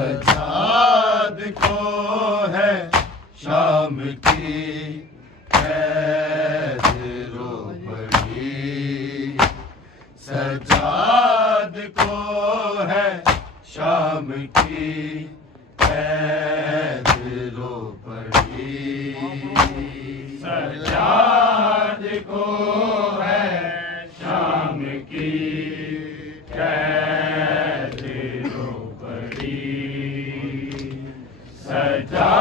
सजाद को है शाम की कैद रो पड़ी, सजाद को है शाम की कैद रो पड़ी, सजाद को है शाम की कैद रो पड़ी, सजाद को है शाम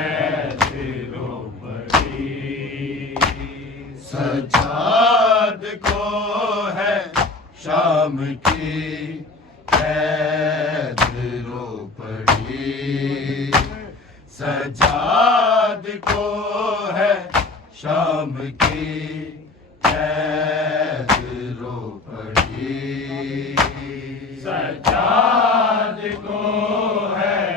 की कैद रो पड़ी, सजाद को है शाम की कैद रो पड़ी, सजाद को है शाम की कैद रो पड़ी, सजाद को है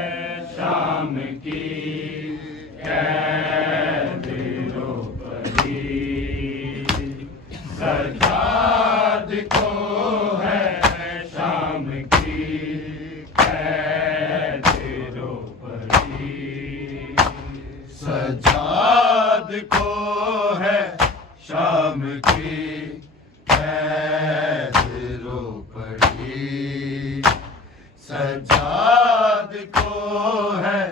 शाम की कैद रो पड़ी, सजाद को है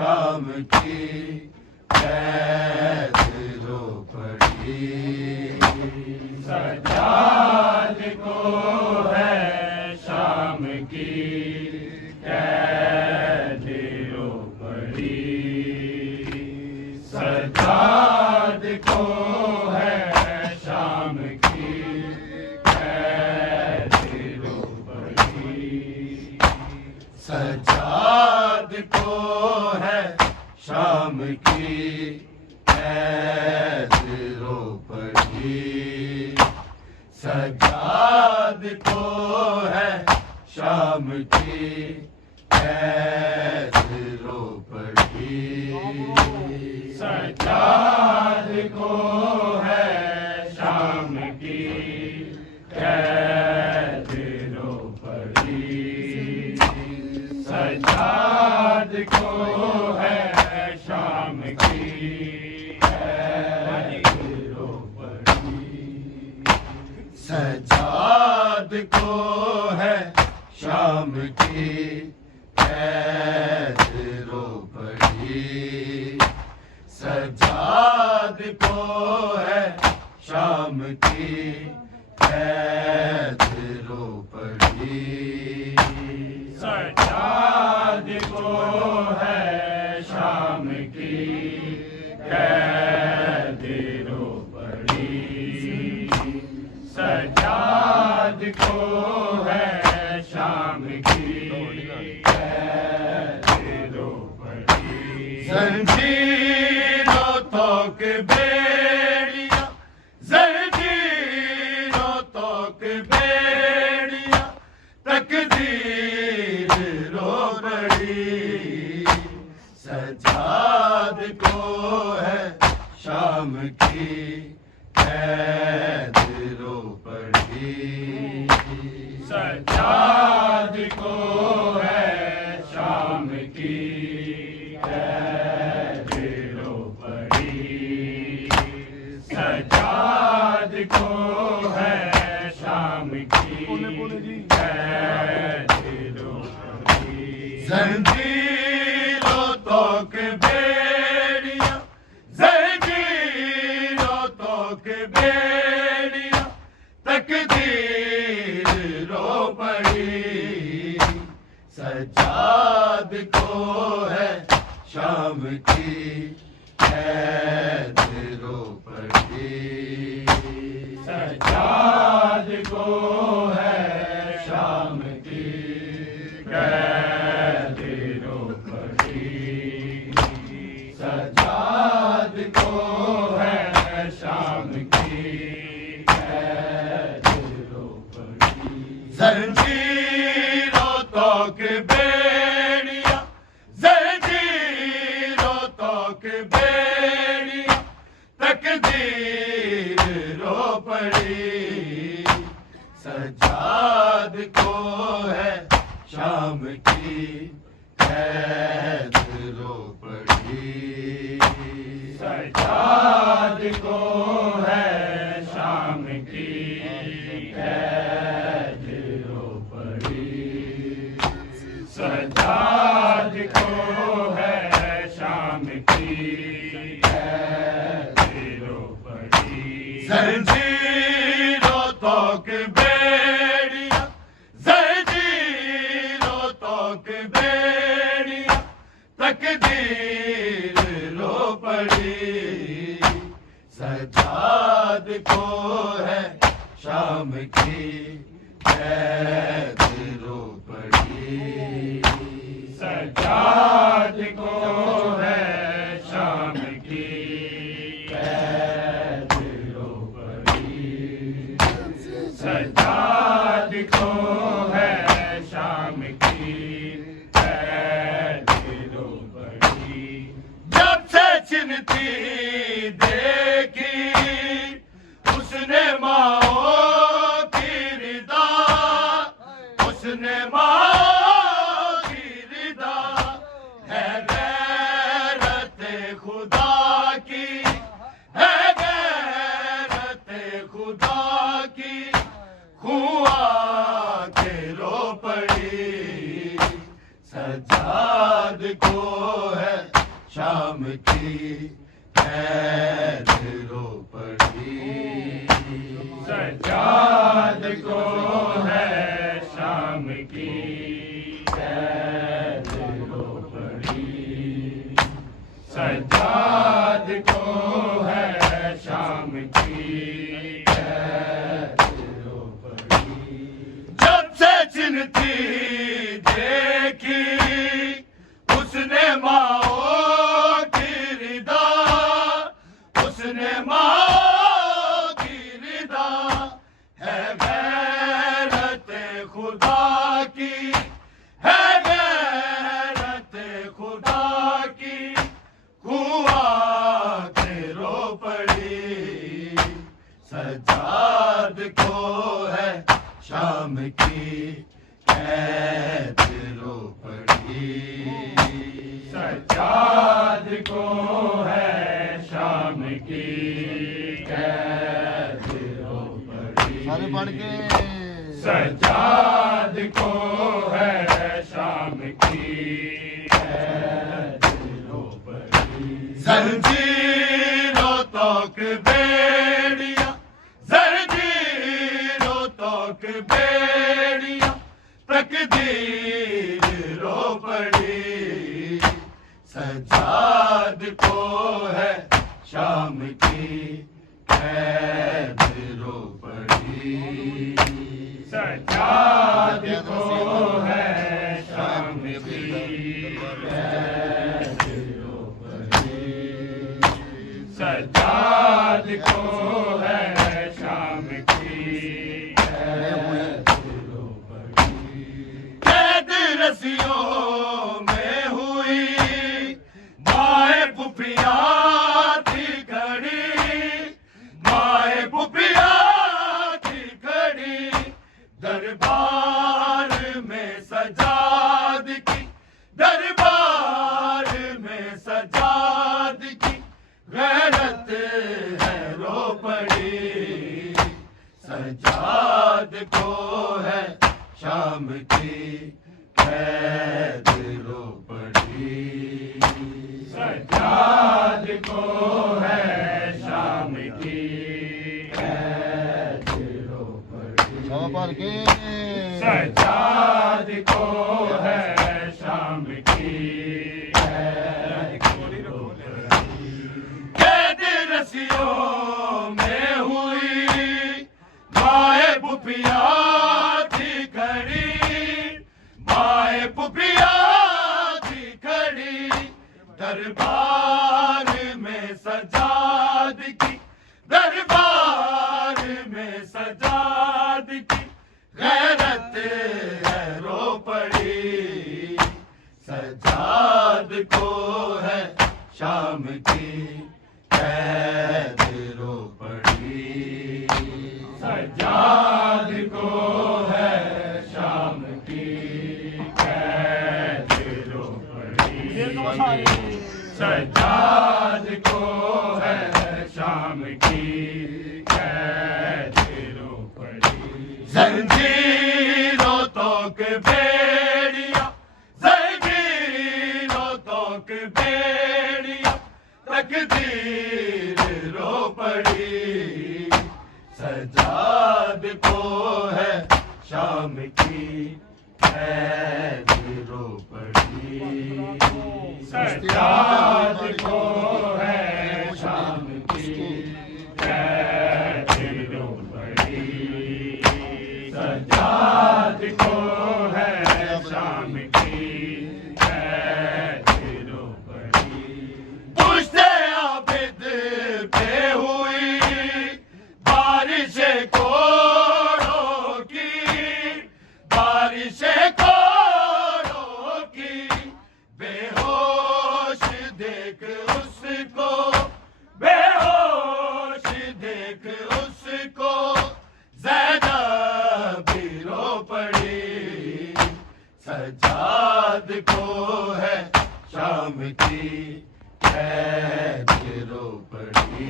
शाम की कैद रो पड़ी, सजाद को है शाम की कैद रो पड़ी, सजाद को है शाम की कैद रो पड़ी, सजाद को है शाम की कैद रो पड़ी, सजाद को है शाम की कैद रो पड़ी, सजाद को है शाम की कैद रो पड़ी, सजाद को है शाम की कैद रो पड़ी। सज्जाद को है शाम की कैद रो पड़ी। सज्जाद को है शाम की कैद रो पड़ी। सज्जाद को है शाम की कैद रो पड़ी। सज्जाद को है शाम की कैद रो पड़ी। सज्जाद को है शाम की कैद रो पड़ी। सज्जाद को है शाम की कैद रो पड़ी। जंजीरों तक बेड़िया, जंजीरों तक बेड़िया, तकदीर रो पड़ी। सज्जाद को है शाम की कैद रो पड़ी। सज्जाद को है शाम की कैद रो पड़ी। सज्जाद को है शाम की कैद रो पड़ी। जंजीरों तक बेड़िया, जंजीरों तक बेड़िया, तकदीर रो पड़ी। सज्जाद को है शाम की कैद रो पड़ी। सज्जाद को है शाम की कैद रो पड़ी। सज्जाद को है शाम की कैद रो पड़ी। जंजीरों तक बेड़िया, जंजीरों तक बेड़िया, तकदीर रो पड़ी। सज्जाद को है शाम की कैद रो पड़ी। सज्जाद को है शाम की कैद रो पड़ी। सज्जाद को है शाम की कैद रो पड़ी। जंजीरों तक बेड़िया, जंजीरों तक बेड़िया, तकदीर रो पड़ी। सज्जाद को है शाम की कैद रो पड़ी। सज्जाद को है शाम की कैद रो पड़ी। सज्जाद को है शाम की कैद रो पड़ी। जब से चिन्हती देखी उसने माओ की रिदा, उसने माओ की रिदा, है गैरत खुदा की, है गैरत खुदा की, खुआ के रो पड़ी। सज्जाद को है शाम की कैद रो पड़ी। सज्जाद को है शाम की कैद रो पड़ी। सज्जाद को है शाम की कैद रो पड़ी। जब से चिन्हती देखी उसने माओ की रिदा, उसने माओ की रिदा, है गैरत खुदा की, की कैद रो पड़ी। सज्जाद को है शाम की कैद रो पड़ी। सारे पढ़ के सज्जाद को है शाम की कैद रो पड़ी। जंजीरों तोक बेड़िया, जंजीरों तोक बेड़िया, तकदीर रो पड़ी। सज्जाद को है शाम की कैद रो पड़ी। सज्जाद को है शाम की कैद रो पड़ी। सज्जाद को है शाम की कैद रो पड़ी। कैद रस्सियों में हुई माए पुपिया थी खड़ी, माए पुपिया थी खड़ी। दरबार में सजाद की, दरबार में सजाद की गैरत है रो पड़ी। सजाद को है शाम की कैद रो पड़ी। सज्जाद को है शाम की कैद रो पड़ी। सज्जाद को है शाम की कैद रो पड़ी। कैद रस्सियों में हुई माए पुपिया थी खड़ी, माए पुपिया थी खड़ी। दरबार में सजाद की, दरबार में सजाद की गैरत है रो पड़ी। सजाद को है शाम की कैद रो पड़ी। सज्जाद को है शाम की कैद रो पड़ी। सज्जाद को है शाम की कैद रो पड़ी। जंजीरों तोक बेड़िया, जंजीरों तोक बेड़िया, तकदीर रो पड़ी। सजाद को है शाम की कैद रो पड़ी। सज्जाद को है शाम की कैद रो पड़ी। सज्जाद को है शाम की कैद रो पड़ी। पुश्ते आबिद पे हुई बारिश कोड़ों की, बारिश कोड़ों की। बेहोश देख उसको, बेहोश देख उसको ज़ैनब रो पड़ी। सजाद को है शाम की कैद रो पड़ी।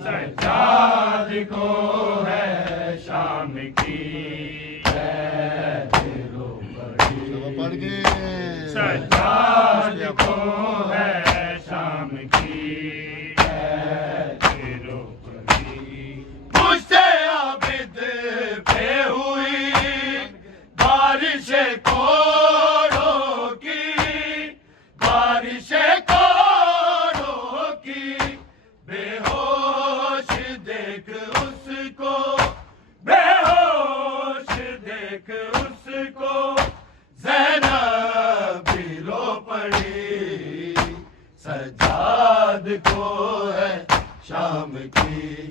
सज्जाद को है शाम की कैद रो पड़ी। सज्जाद को है शाम की कैद रो पड़ी। पुश्ते आबिद पे हुई बारिश कोड़ों की, बारिश कोड़ों की। बेहोश देख उसको, बेहोश देख उसको ज़ैनब रो पड़ी। सजाद को है शाम की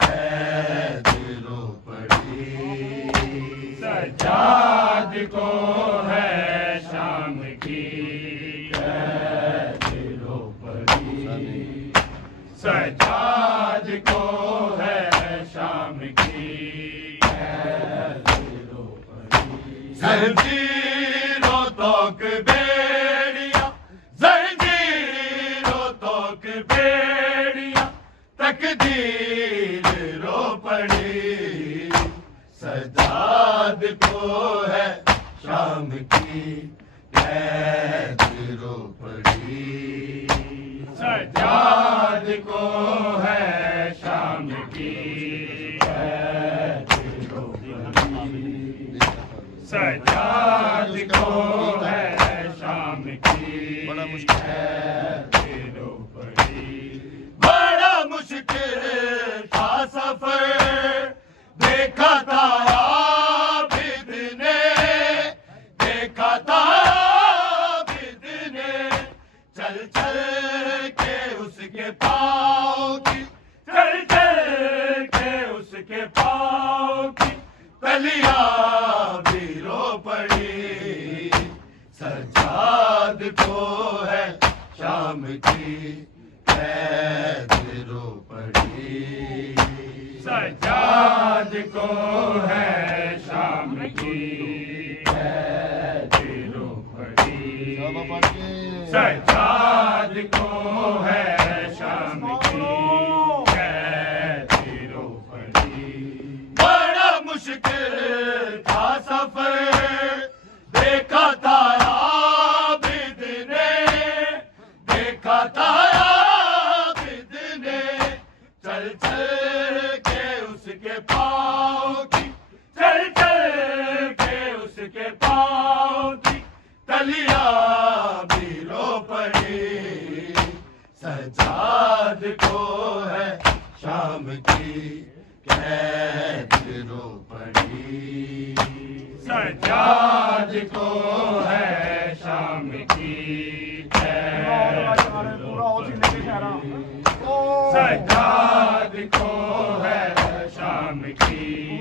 कैद रो पड़ी। सज्जाद को है शाम की कैद रो पड़ी। सज्जाद को है शाम की कैद तोक बेड़िया जंजीरों तोक बेड़िया तकदीर रो पड़ी सजाद को है शाम की कैद रो पड़ी सजाद को है शाम की कैद रो पड़ी सजाद को है शाम की बड़ा मुश्किल कैद रो पड़ी बड़ा मुश्किल था सफर देखा था आबिद ने देखा था आबिद ने चल चल के उसके पाँव की चल चल के उसके पाँव की तलियां भी रो पड़ी सजाद को है शाम की कैद रो पड़ी सजाद को है शाम की कैद रो पड़ी सजाद को है शाम की कैद रो पड़ी बड़ा मुश्किल था सफर देखा था आबिद ने देखा था आबिद ने चल चल के उसके पाँव की चल चल के उसके पाँव की तलियां भी रो पड़ी सजाद को है शाम की कैद रो पड़ी सजाद को है शाम की कैद रो पड़ी सजाद को है शाम की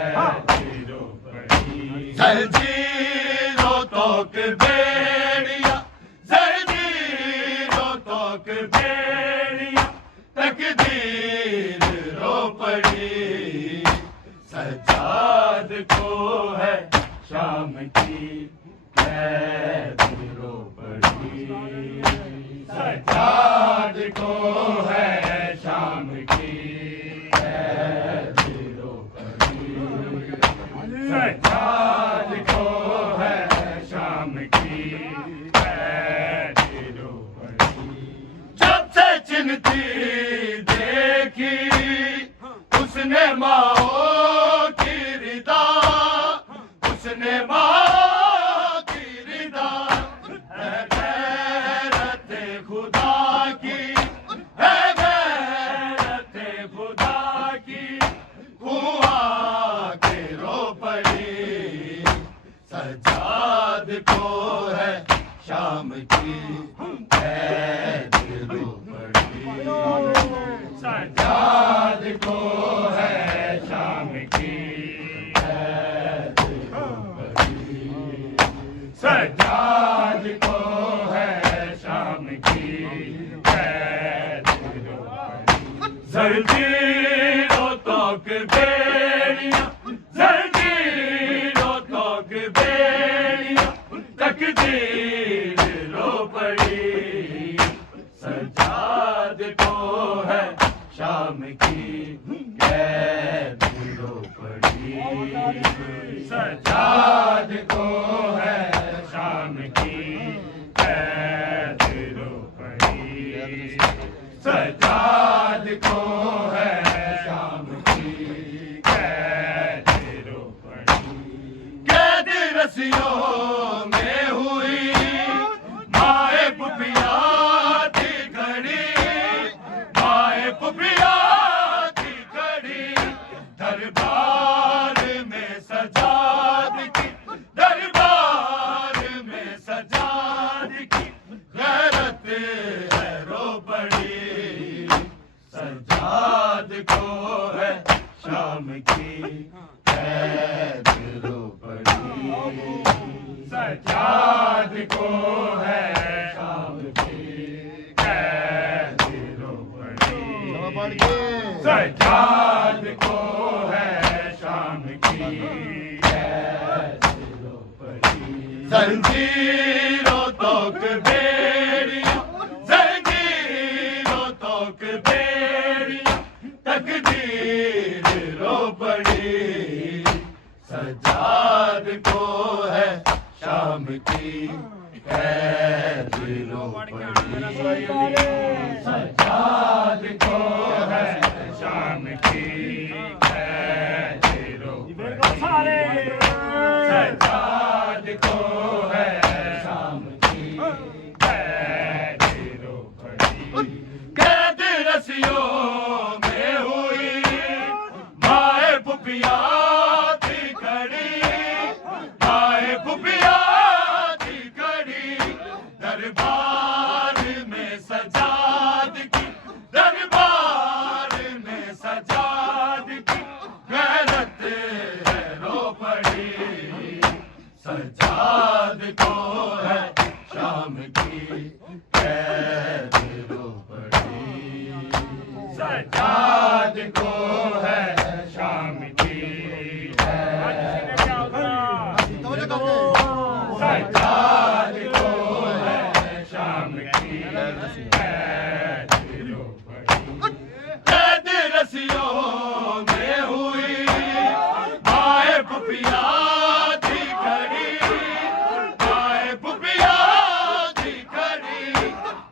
कैद रो पड़ी जंजीरों तोक बेड़िया जंजीरों तोक बेड़िया तकदीर रो पड़ी सजाद को है शाम की कैद रो पड़ी सजाद को है शाम की कैद रो पड़ी सजाद को है शाम की कैद रो पड़ी जब से चिन्हती देखी उसने माओ की रिदा उसने माओ की रिदा है गैरत खुदा की है गैरत खुदा की कुआं के रो पड़ी सजाद को है शाम की कैद रो पड़ी सजाद को है शाम की कैद रो पड़ी सजाद को है शाम की कैद रो पड़ी जंजीरों तोक बेड़िया जंजीरों तोक बेड़िया तकदीर रो पड़ी सजाद को है शाम की कैद रो पड़ी सजाद को है शाम की कैद रो पड़ी सजाद को है शाम की कैद रो पड़ी कैद रस्सियों में हुई माए पुपिया थी खड़ी माए पुपिया थी खड़ी दरबार में सजाद की दरबार में सजाद की गैरत है रो पड़ी सजाद को है शाम की कैद रो पड़ी सजाद को है शाम की कैद रो पड़ी सजाद को है शाम की कैद रो पड़ी जंजीरों तोक बेड़ियां, जंजीरों तोक बेड़ियां, तकदीर रो पड़ी। सजाद को है शाम की कैद रो पड़ी। सजाद को है शाम की कैद रो पड़ी। सजाद को है शाम की कैद रो पड़ी। कैद रस्सियों में हुई माए पुपिया थी खड़ी, माए पुपिया थी खड़ी। दरबार में सजाद की, दरबार में सजाद की गैरत है रो पड़ी। सजाद को है शाम की कैद रो पड़ी। सजाद को है शाम की सजाद को है शाम की कैद रो पड़ी। कैद रस्सियों में हुई माए पुपिया थी खड़ी, माए पुपिया थी खड़ी।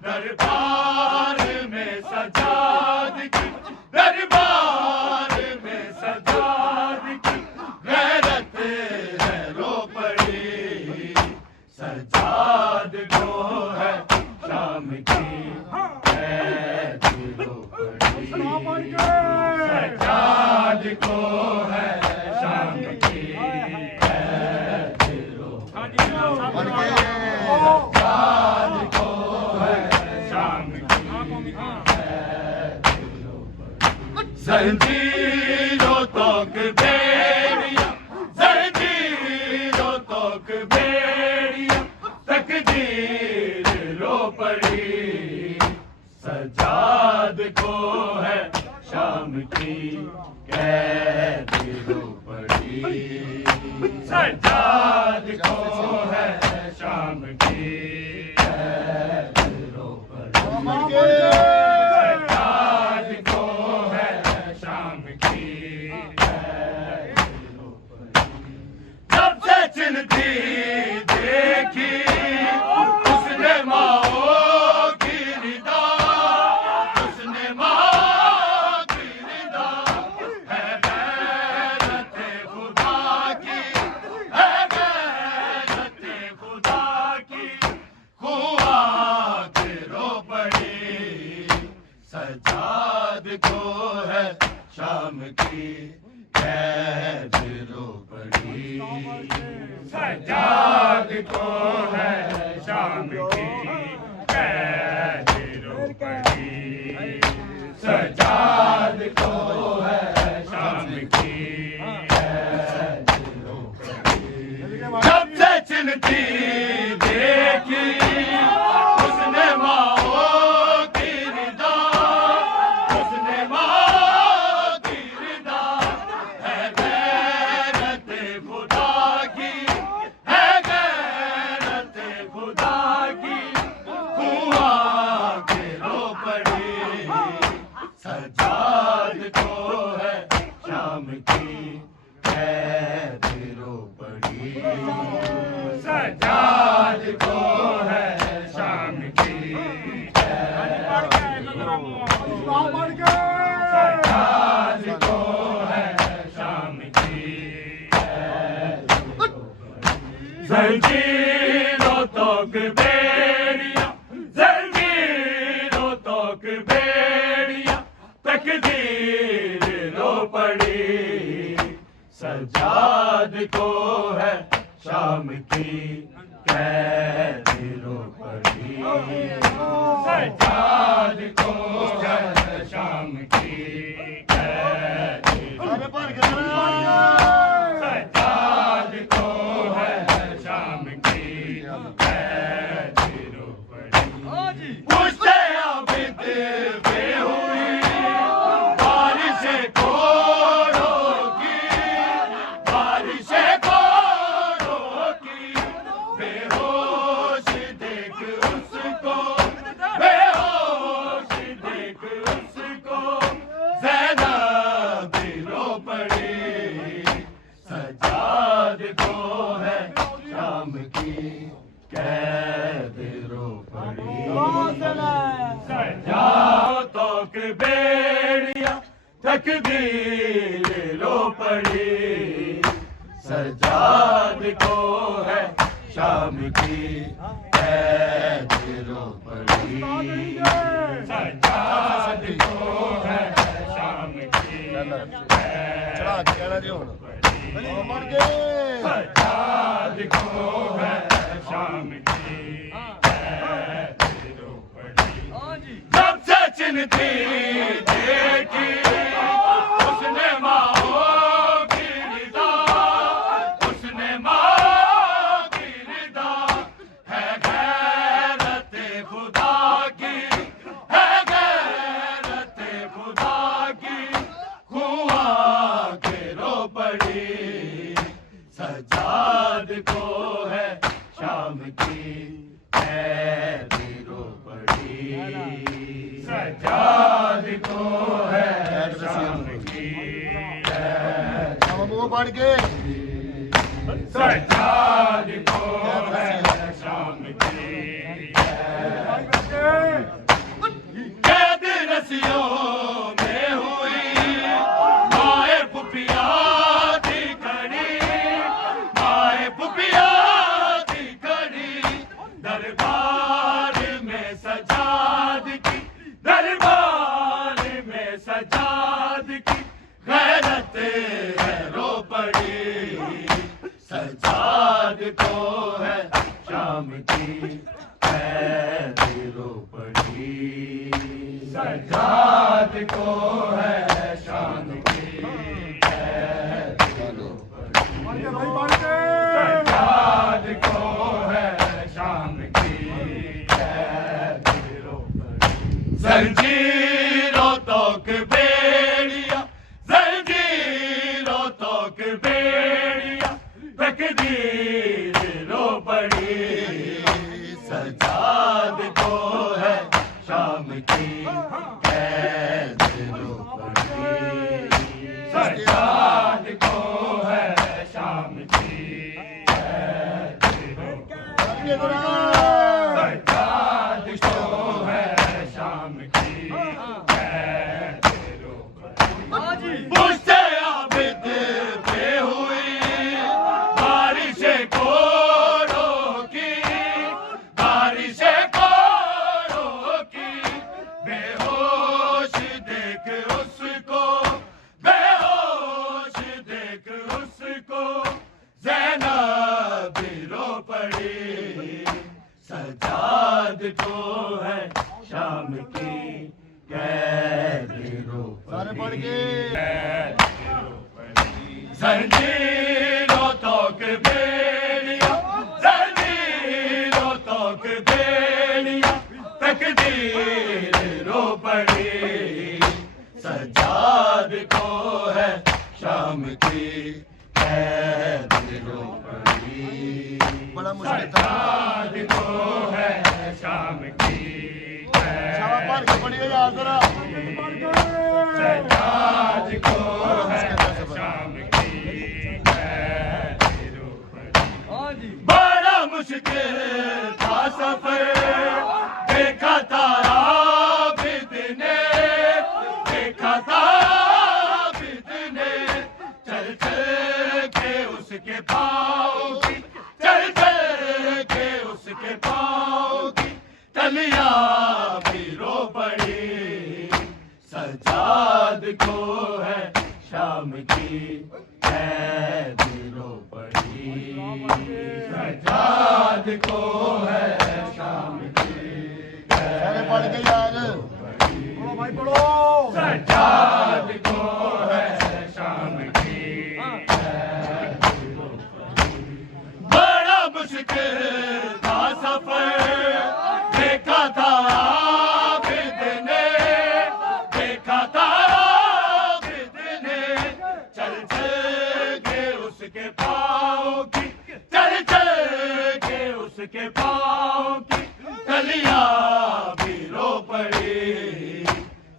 दरबार में सजाद की, दरबार में सजाद की गैरत है रो पड़ी। सजाद को है शाम की कैद रो पड़ी। सजाद को है शाम की कैद रो पड़ी। सजाद को है शाम की कैद रो पड़ी। जंजीरों तोक बेड़ियां, जंजीरों तोक बेड़ियां, तकदीर रो पड़ी। सजाद को है शाम की कैद रो पड़ी। सजाद को है शाम की कैद रो पड़ी। सजाद को है शाम की कैद रो पड़ी। जब से चिन्हती देखी उसने माओ की रिदा, उसने माओ की रिदा। है गैरत खुदा की, है गैरत खुदा की, खुआ के रो पड़ी। सजाद को है शाम की कैद रो पड़ी। सजाद को है शाम की कैद रो पड़ी। सजाद को है शाम की कैद रो पड़ी। जब से चिन्हती देखी उसने माओ की रिदा, उसने माओ की रिदा। है गैरत खुदा की, है गैरत खुदा की, कुआ के रो पड़ी। सजाद को है शाम की कैद रो पड़ी। सजाद को है शाम की कैद रो पड़ी। सजाद को है शाम की कैद रो पड़ी। जंजीरों तोक बेड़ियां, जंजीरों तोक बेड़ियां, तकदीर रो पड़ी। सजाद को है शाम की कैद रो पड़ी। सजाद को है शाम की कैद रो पड़ी। सजाद को है शाम की कैद रो पड़ी। पूछते आबिद पे हुई बारिश को रोकी, बारिश को रोकी। कैद रो पड़ी। सजातों की बेड़ियां तकदीर लो पड़ी। सजाद को है शाम की कैद रो पड़ी। सजाद को है शाम की चढ़ा के कहना जी हुण मर गए। सजाद को है शाम की कैद रो पड़ी। जब से चिन्हती देखी उसने माओ की रिदा, उसने माओ की रिदा है गैरत खुदा की, है गैरत खुदा की खुआ के रो पड़ी। सजाद को है शाम की कैद रो पड़ी। सजाद को है शाम की कैद। वो बढ़ गए। सजाद को है शाम की कैद। रस्सियों में हुई माए पुपिया थी खड़ी, माए पुपिया थी खड़ी। दरबार में सजाद की, दरबार में सजाद की गैरत है रो पड़ी। सजाद को है शाम की कैद रो पड़ी। सजाद को है शाम की कैद रो पड़ी। सजाद को है शाम की कैद रो पड़ी। जंजीरों तक बेड़िया, जंजीरों तक बेड़िया तकदीर रो पड़ी। सजाद को है शाम की कैद रो पड़ी। सजाद को है शाम की कैद रो पड़ी। सजाद को है शाम की कैद रो पड़ी। पुश्ते आबिद पे हुई बारिशें कोरों की, बारिशें कोरों की। बेहोश देख उसको, बेहोश देख उसको ज़ैनब रो पड़ी। सजाद को है शाम की कैद रो पड़ी। जंजीरों तक बेड़िया, जंजीरों तक बेड़िया तकदीर रो पड़ी। सजाद को है शाम की कैद रो पड़ी। बड़ा मुश्किल था। सजाद को है शाम की शाबाश बढ़िया यार जरा। सजाद को है शाम की कैद रो पड़ी। बड़ा मुश्किल था सफर देखा था आबिद ने, देखा था आबिद ने। चल चल के उसके पाँव की, चल चल के उसके पाँव की तलियां भी रो पड़ी। सजाद को है शाम की कैद रो पड़ी। सजाद को है शाम की कैद पड़ गई यार। भाई पढ़ो। सजाद को है शाम की कैद रो पड़ी। बड़ा मुश्किल था सफर देखा था आबिद ने, देखा था आबिद ने। चल चल के उसके पाँव की, चल चल के उसके पाँव की तलियां भी रो पड़ी।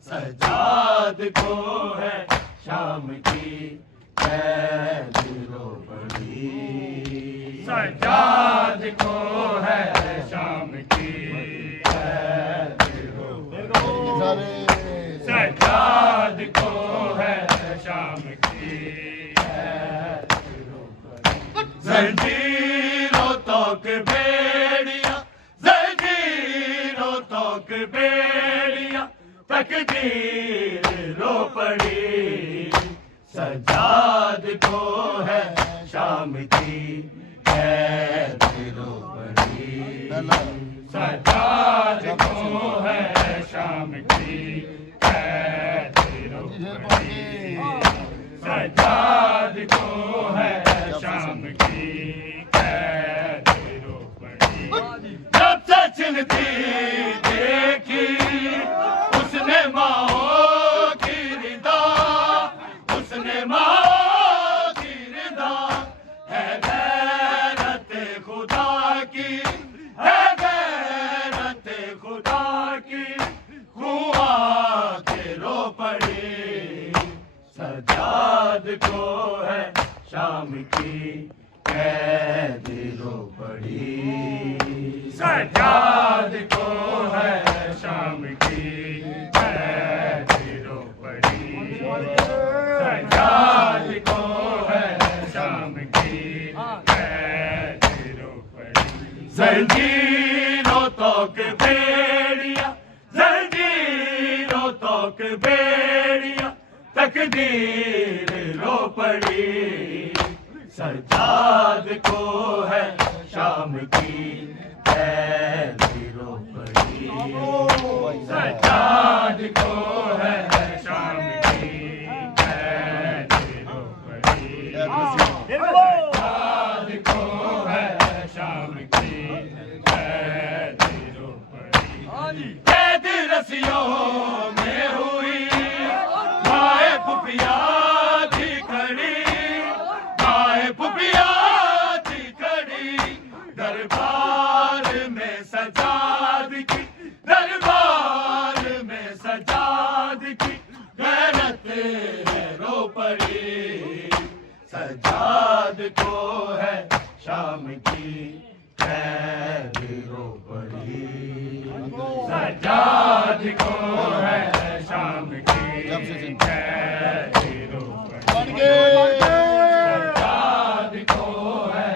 सजाद को है शाम की कैद रो पड़ी। सजाद को है शाम की सजाद को है शाम की जंजीरों तक बेड़ियां जंजीरों तक बेड़ियां तकदीर रो पड़ी सजाद को है शाम की कैद रो पड़ी सजाद को है शाम की कैद रो पड़ी सजाद को है शाम की कैद रो पड़ी जब से चिन्हती देखी उसने माओ की रिदा उसने माओ की रिदा है गैरत खुदा की है गैरत खुदा की हुआ के रो पड़ी सजाद को है शाम की कैद रो पड़ी सजाद को है शाम की कैद रो पड़ी सजाद को है शाम की कैद रो पड़ी जंजीरों तक बेड़ियां जंजीरों तक बेड़ियां तकदीर रो पड़ी सजाद को है शाम की कैद रो पड़ी सजाद को है शाम की कैद रो पड़ी सजाद को है शाम की कैद रो पड़ी कैद रसियों में हुई माए पुपिया थी खड़ी माए पुपिया थी खड़ी दरबार में सजाद की दरबार में सजाद की गैरत रो पड़ी सजाद को है शाम की कैद रो पड़ी सजाद को है शाम की कैद रो पड़ी सजाद को है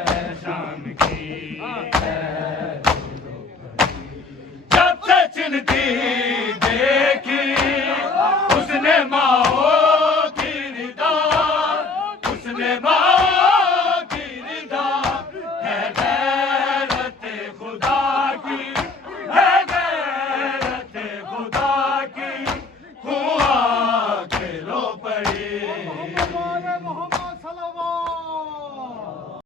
शाम की कैद रो पड़ी जब से चिन्हती